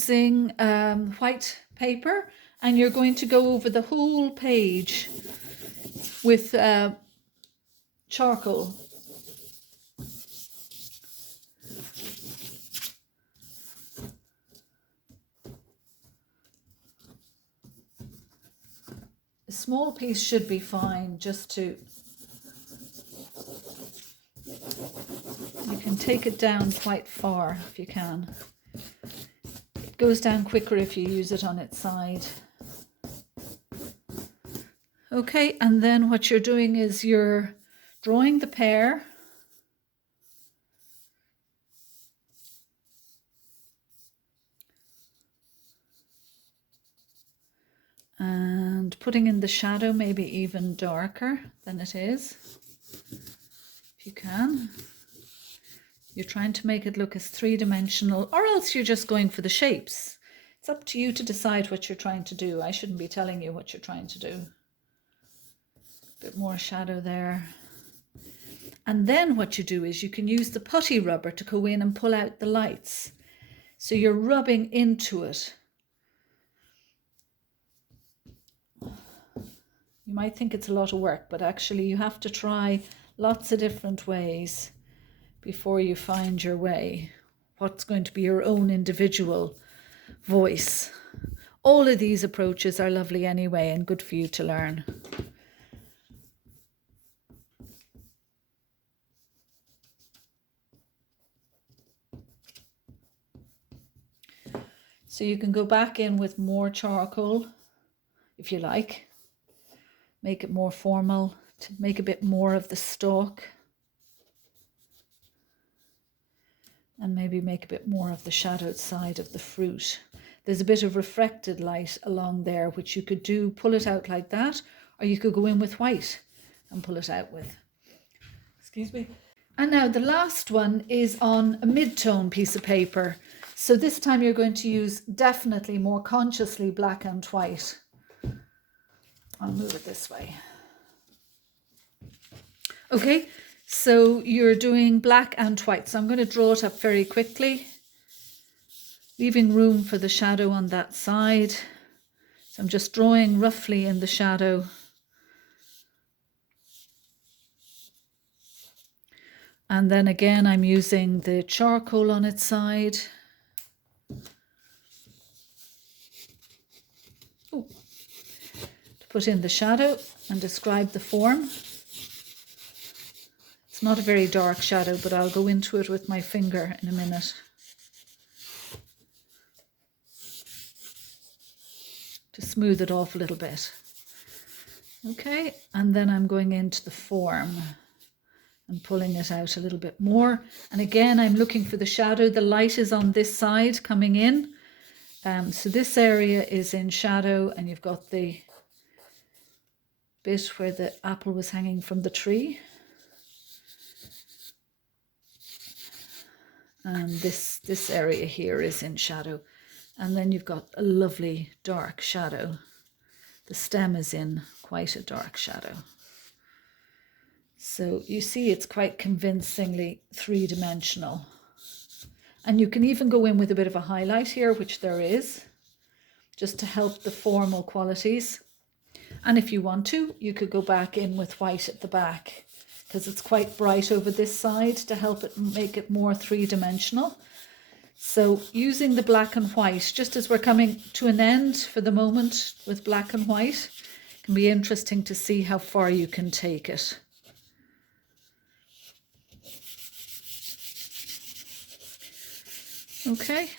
using white paper, and you're going to go over the whole page with charcoal. A small piece should be fine, just to, you can take it down quite far if you can. It goes down quicker if you use it on its side. Okay, and then what you're doing is you're drawing the pear. And putting in the shadow, maybe even darker than it is, if you can. You're trying to make it look as three-dimensional, or else you're just going for the shapes. It's up to you to decide what you're trying to do. I shouldn't be telling you what you're trying to do. A bit more shadow there. And then what you do is you can use the putty rubber to go in and pull out the lights. So you're rubbing into it. You might think it's a lot of work, but actually you have to try lots of different ways before you find your way. What's going to be your own individual voice. All of these approaches are lovely anyway and good for you to learn. So you can go back in with more charcoal if you like. Make it more formal, to make a bit more of the stalk. And maybe make a bit more of the shadowed side of the fruit. There's a bit of reflected light along there, which you could do, pull it out like that, or you could go in with white and pull it out with. Excuse me. And now the last one is on a mid-tone piece of paper. So this time you're going to use definitely more consciously black and white. I'll move it this way. Okay, so you're doing black and white. So I'm going to draw it up very quickly, leaving room for the shadow on that side. So I'm just drawing roughly in the shadow. And then again, I'm using the charcoal on its side. Ooh. Put in the shadow and describe the form. It's not a very dark shadow, but I'll go into it with my finger in a minute. To smooth it off a little bit. Okay, and then I'm going into the form and pulling it out a little bit more. And again, I'm looking for the shadow. The light is on this side coming in. So this area is in shadow, and you've got the bit where the apple was hanging from the tree. And this area here is in shadow. And then you've got a lovely dark shadow. The stem is in quite a dark shadow. So you see it's quite convincingly three-dimensional. And you can even go in with a bit of a highlight here, which there is, just to help the formal qualities. And if you want to, you could go back in with white at the back, because it's quite bright over this side to help it make it more three-dimensional. So using the black and white, just as we're coming to an end for the moment with black and white, can be interesting to see how far you can take it. Okay,